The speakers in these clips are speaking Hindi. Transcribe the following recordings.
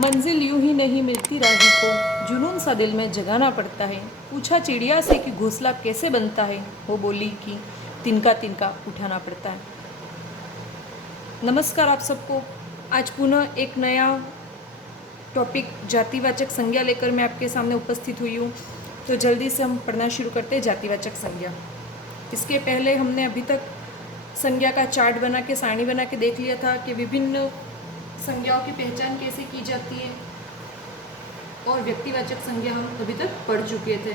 मंजिल यूं ही नहीं मिलती राही को, जुनून सा दिल में जगाना पड़ता है। पूछा चिड़िया से कि घोंसला कैसे बनता है, वो बोली कि तिनका तिनका उठाना पड़ता है। नमस्कार आप सबको। आज पुनः एक नया टॉपिक जातिवाचक संज्ञा लेकर मैं आपके सामने उपस्थित हुई हूँ। तो जल्दी से हम पढ़ना शुरू करते हैं जातिवाचक संज्ञा। इसके पहले हमने अभी तक संज्ञा का चार्ट बना के, सारणी बना के देख लिया था कि विभिन्न संज्ञाओं की पहचान कैसे की जाती है, और व्यक्तिवाचक संज्ञा हम अभी तक पढ़ चुके थे।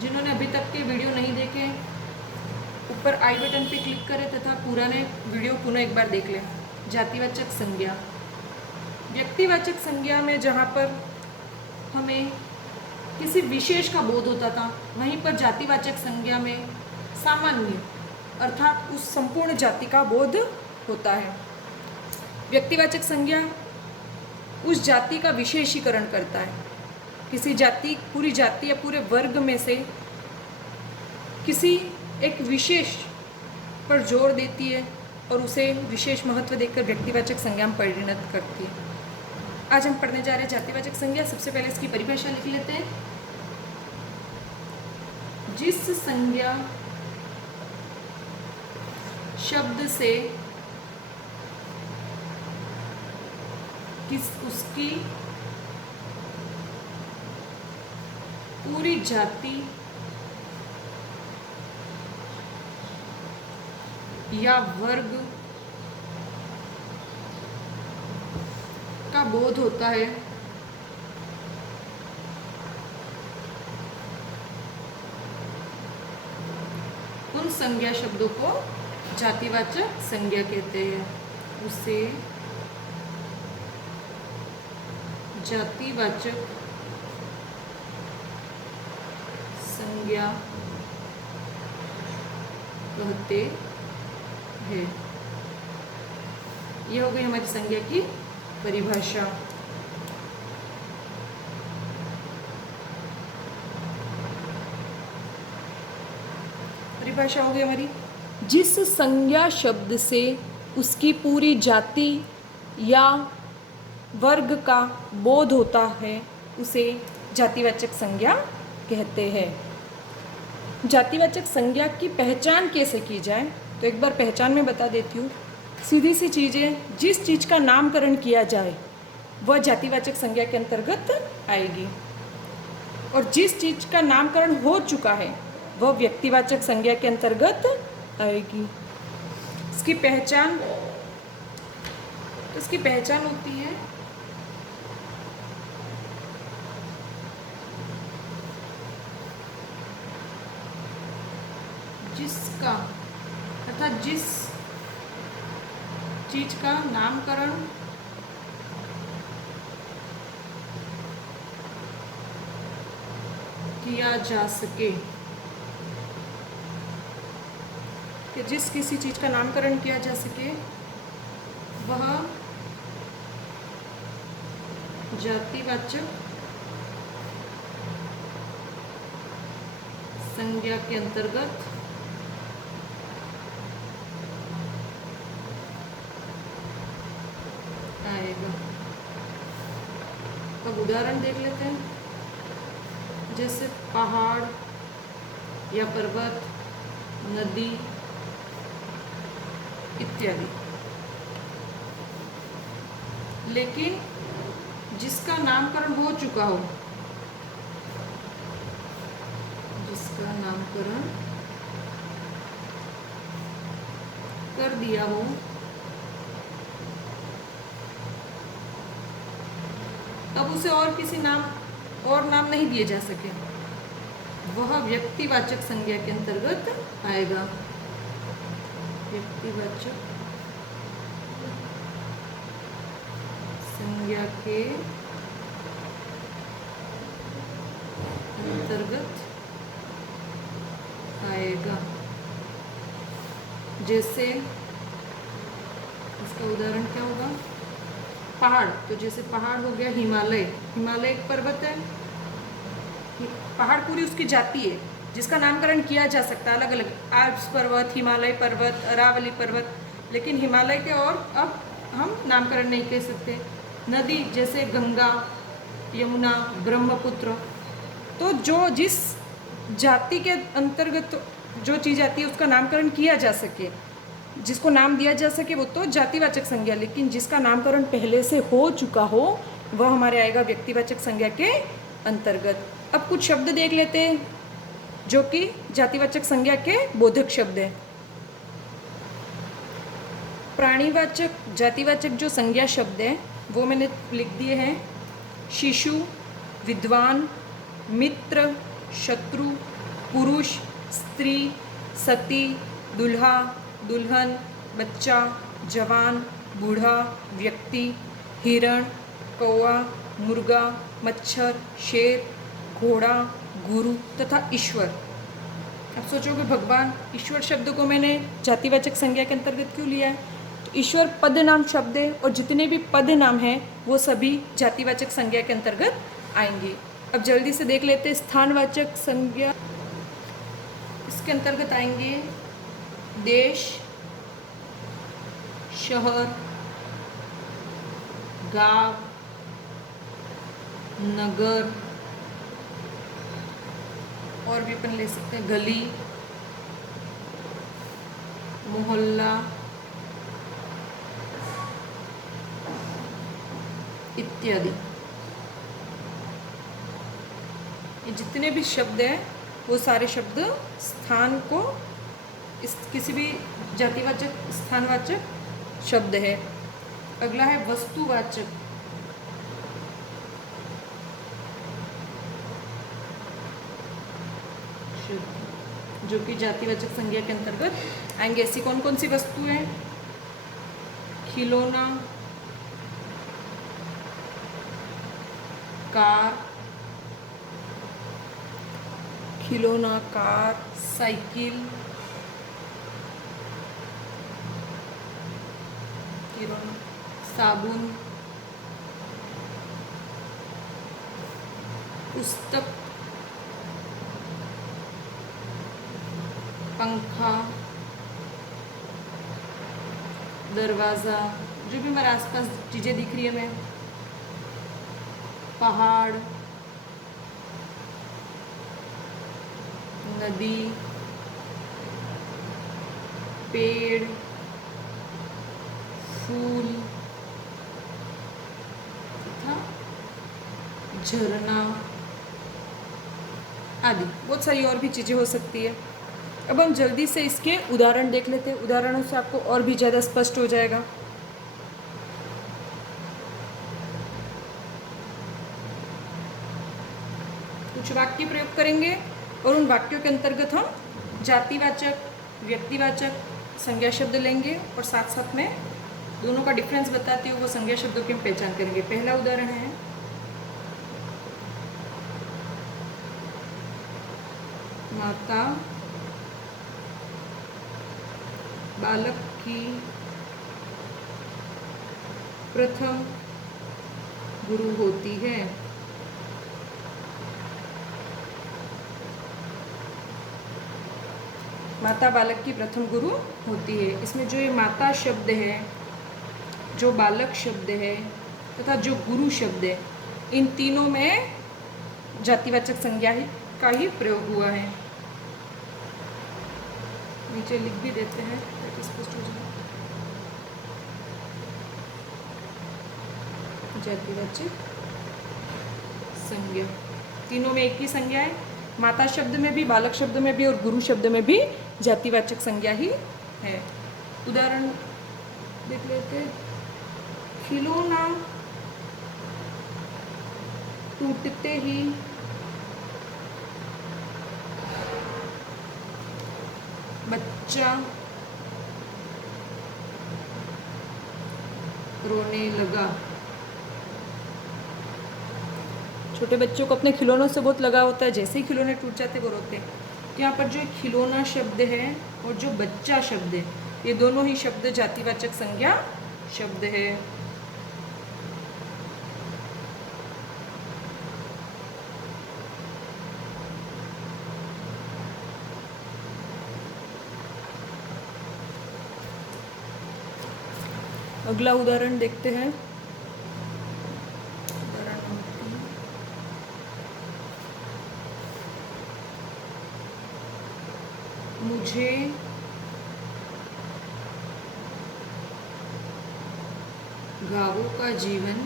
जिन्होंने अभी तक के वीडियो नहीं देखे, ऊपर आई बटन पे क्लिक करें तथा पुराने वीडियो पुनः एक बार देख लें। जातिवाचक संज्ञा, व्यक्तिवाचक संज्ञा में जहाँ पर हमें किसी विशेष का बोध होता था, वहीं पर जातिवाचक संज्ञा में सामान्य अर्थात उस संपूर्ण जाति का बोध होता है। व्यक्तिवाचक संज्ञा उस जाति का विशेषीकरण करता है। किसी जाति, पूरी जाति या पूरे वर्ग में से किसी एक विशेष पर जोर देती है और उसे विशेष महत्व देकर व्यक्तिवाचक संज्ञा में परिणत करती है। आज हम पढ़ने जा रहे हैं जातिवाचक संज्ञा। सबसे पहले इसकी परिभाषा लिख लेते हैं। जिस संज्ञा शब्द से उसकी पूरी जाति या वर्ग का बोध होता है, उन संज्ञा शब्दों को जातिवाचक संज्ञा कहते हैं। उसे जातिवाचक संज्ञा कहते हैं। यह हो गई हमारी संज्ञा की परिभाषा। परिभाषा हो गई हमारी। जिस संज्ञा शब्द से उसकी पूरी जाति या वर्ग का बोध होता है, उसे जातिवाचक संज्ञा कहते हैं। जातिवाचक संज्ञा की पहचान कैसे की जाए, तो एक बार पहचान में बता देती हूँ। सीधी सी चीज़ें, जिस चीज़ का नामकरण किया जाए वह जातिवाचक संज्ञा के अंतर्गत आएगी, और जिस चीज़ का नामकरण हो चुका है वह व्यक्तिवाचक संज्ञा के अंतर्गत आएगी। इसकी पहचान होती है जिसका अर्थात जिस चीज का नामकरण किया जा सके, कि जिस किसी चीज का नामकरण किया जा सके वह जातिवाचक संज्ञा के अंतर्गत आएगा। अब उदाहरण देख लेते हैं। जैसे पहाड़ या पर्वत, नदी इत्यादि। लेकिन जिसका नामकरण हो चुका हो, जिसका नामकरण कर दिया हो, तब उसे और किसी नाम और नाम नहीं दिए जा सके, वह व्यक्तिवाचक संज्ञा के अंतर्गत आएगा। व्यक्तिवाचक संज्ञा के अंतर्गत आएगा। जैसे इसका उदाहरण क्या होगा? पहाड़। तो जैसे पहाड़ हो गया हिमालय। हिमालय एक पर्वत है, पहाड़ पूरी उसकी जाति है जिसका नामकरण किया जा सकता है अलग अलग, आल्प्स पर्वत, हिमालय पर्वत, अरावली पर्वत। लेकिन हिमालय के और अब हम नामकरण नहीं कह सकते। नदी जैसे गंगा, यमुना, ब्रह्मपुत्र। तो जो जिस जाति के अंतर्गत जो चीज़ आती है उसका नामकरण किया जा सके, जिसको नाम दिया जा सके, वो तो जातिवाचक संज्ञा। लेकिन जिसका नामकरण पहले से हो चुका हो वह हमारे आएगा व्यक्तिवाचक संज्ञा के अंतर्गत। अब कुछ शब्द देख लेते हैं जो कि जातिवाचक संज्ञा के बोधक शब्द हैं। प्राणीवाचक जातिवाचक जो संज्ञा शब्द है वो मैंने लिख दिए हैं। शिशु, विद्वान, मित्र, शत्रु, पुरुष, स्त्री, सती, दूल्हा, दुल्हन, बच्चा, जवान, बूढ़ा, व्यक्ति, हिरण, कौवा, मुर्गा, मच्छर, शेर, घोड़ा, गुरु तथा ईश्वर। अब सोचोगे भगवान, ईश्वर शब्द को मैंने जातिवाचक संज्ञा के अंतर्गत क्यों लिया है? तो ईश्वर पद नाम शब्द है और जितने भी पद नाम हैं वो सभी जातिवाचक संज्ञा के अंतर्गत आएंगे। अब जल्दी से देख लेते हैं स्थानवाचक संज्ञा। इसके अंतर्गत आएंगे देश, शहर, गांव, नगर, और भी अपन ले सकते हैं गली, मोहल्ला इत्यादि। ये जितने भी शब्द हैं वो सारे शब्द स्थान को इस किसी भी जातिवाचक स्थानवाचक शब्द है। अगला है वस्तुवाचक। जो कि जातिवाचक संज्ञा के अंतर्गत आएंगे। ऐसी कौन कौन सी वस्तु हैं? खिलौना, कार, खिलौना, कार, साइकिल, खिलौना, साबुन, पुस्तक, पंखा, दरवाज़ा, जो भी हमारे आसपास चीज़ें दिख रही है हमें, पहाड़, नदी, पेड़, फूल तथा झरना आदि बहुत सारी और भी चीज़ें हो सकती है। अब हम जल्दी से इसके उदाहरण देख लेते हैं। उदाहरणों से आपको और भी ज़्यादा स्पष्ट हो जाएगा। कुछ वाक्य प्रयोग करेंगे और उन वाक्यों के अंतर्गत हम जातिवाचक, व्यक्तिवाचक संज्ञा शब्द लेंगे और साथ साथ में दोनों का डिफरेंस बताते हुए वो संज्ञा शब्दों की हम पहचान करेंगे। पहला उदाहरण है माता बालक की प्रथम गुरु होती है। माता बालक की प्रथम गुरु होती है। इसमें जो ये माता शब्द है, जो बालक शब्द है तथा जो गुरु शब्द है, इन तीनों में जातिवाचक संज्ञा का ही प्रयोग हुआ है। नीचे लिख भी देते हैं ताकि स्पष्ट हो जाए। जातिवाचक संज्ञा तीनों में एक ही संज्ञा है। माता शब्द में भी, बालक शब्द में भी और गुरु शब्द में भी जातिवाचक संज्ञा ही है। उदाहरण देख लेते हैं। खिलौना टूटते ही बच्चा रोने लगा। छोटे बच्चों को अपने खिलौनों से बहुत लगाव होता है, जैसे ही खिलौने टूट जाते वो रोते हैं। तो यहाँ पर जो खिलौना शब्द है और जो बच्चा शब्द है, ये दोनों ही शब्द जातिवाचक संज्ञा शब्द है। अगला उदाहरण देखते हैं। उदाहरण नंबर 3। मुझे गांवों का जीवन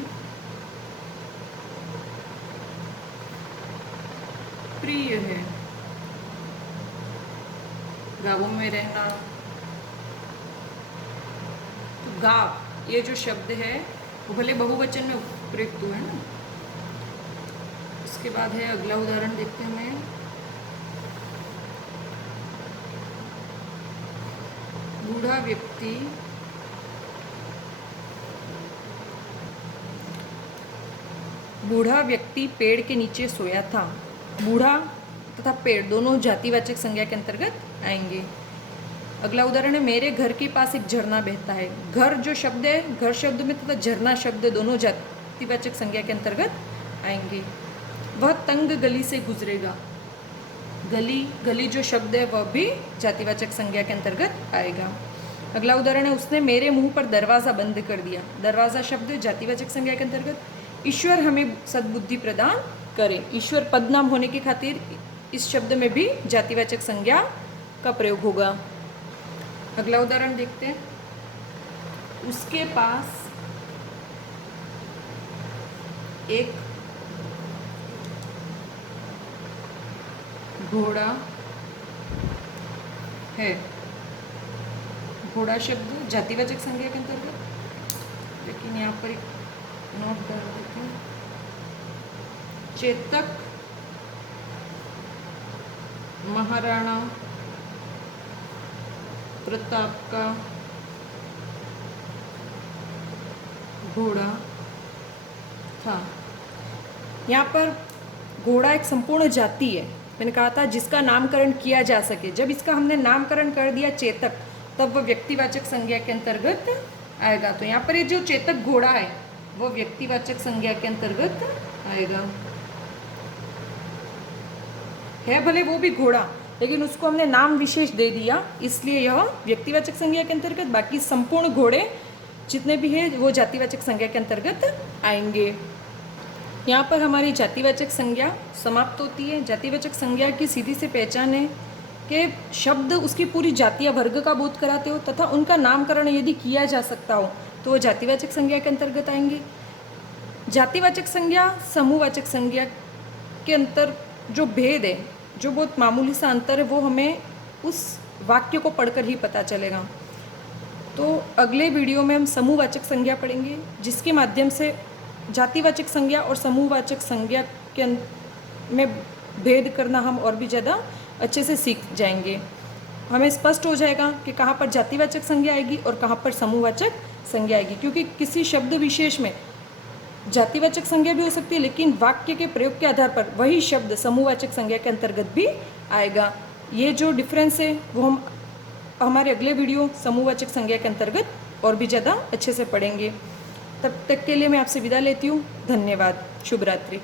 प्रिय है। गांवों में रहना, तो गांव ये जो शब्द है वो भले बहुवचन में प्रयुक्त हुआ है ना। उसके बाद है अगला उदाहरण देखते हैं। बूढ़ा व्यक्ति पेड़ के नीचे सोया था। बूढ़ा तथा पेड़ दोनों जातिवाचक संज्ञा के अंतर्गत आएंगे। अगला उदाहरण है, मेरे घर के पास एक झरना बहता है। घर जो शब्द है, घर शब्द में तथा झरना शब्द दोनों जातिवाचक संज्ञा के अंतर्गत आएंगे। वह तंग गली से गुजरेगा। गली जो शब्द है वह भी जातिवाचक संज्ञा के अंतर्गत आएगा। अगला उदाहरण है, उसने मेरे मुंह पर दरवाज़ा बंद कर दिया। दरवाज़ा शब्द जातिवाचक संज्ञा के अंतर्गत। ईश्वर हमें सद्बुद्धि प्रदान करे। ईश्वर पदनाम होने की खातिर इस शब्द में भी जातिवाचक संज्ञा का प्रयोग होगा। अगला उदाहरण देखते हैं। उसके पास एक घोड़ा है। घोड़ा शब्द जातिवाचक संज्ञा के अंतर्गत, लेकिन यहाँ पर एक नोट डाल देते हैं। चेतक महाराणा प्रताप का घोड़ा था। यहाँ पर घोड़ा एक संपूर्ण जाति है। मैंने कहा था जिसका नामकरण किया जा सके। जब इसका हमने नामकरण कर दिया चेतक, तब वह व्यक्तिवाचक संज्ञा के अंतर्गत आएगा। तो यहाँ पर ये जो चेतक घोड़ा है वो व्यक्तिवाचक संज्ञा के अंतर्गत आएगा। है भले वो भी घोड़ा, लेकिन उसको हमने नाम विशेष दे दिया, इसलिए यह व्यक्तिवाचक संज्ञा के अंतर्गत। बाकी संपूर्ण घोड़े जितने भी हैं वो जातिवाचक संज्ञा के अंतर्गत आएंगे। यहाँ पर हमारी जातिवाचक संज्ञा समाप्त होती है। जातिवाचक संज्ञा की सीधी सी पहचान है कि शब्द उसकी पूरी जाति या वर्ग का बोध कराते हो तथा उनका नामकरण यदि किया जा सकता हो तो वो जातिवाचक संज्ञा के अंतर्गत आएंगे। जातिवाचक संज्ञा समूहवाचक संज्ञा के अंतर जो भेद है, जो बहुत मामूली सा अंतर है, वो हमें उस वाक्य को पढ़कर ही पता चलेगा। तो अगले वीडियो में हम समूहवाचक संज्ञा पढ़ेंगे, जिसके माध्यम से जातिवाचक संज्ञा और समूहवाचक संज्ञा के में भेद करना हम और भी ज़्यादा अच्छे से सीख जाएंगे। हमें स्पष्ट हो जाएगा कि कहाँ पर जातिवाचक संज्ञा आएगी और कहाँ पर समूहवाचक संज्ञा आएगी, क्योंकि किसी शब्द विशेष में जातिवाचक संज्ञा भी हो सकती है, लेकिन वाक्य के प्रयोग के आधार पर वही शब्द समूहवाचक संज्ञा के अंतर्गत भी आएगा। ये जो डिफरेंस है वो हम हमारे अगले वीडियो समूहवाचक संज्ञा के अंतर्गत और भी ज़्यादा अच्छे से पढ़ेंगे। तब तक के लिए मैं आपसे विदा लेती हूँ। धन्यवाद। शुभ रात्रि।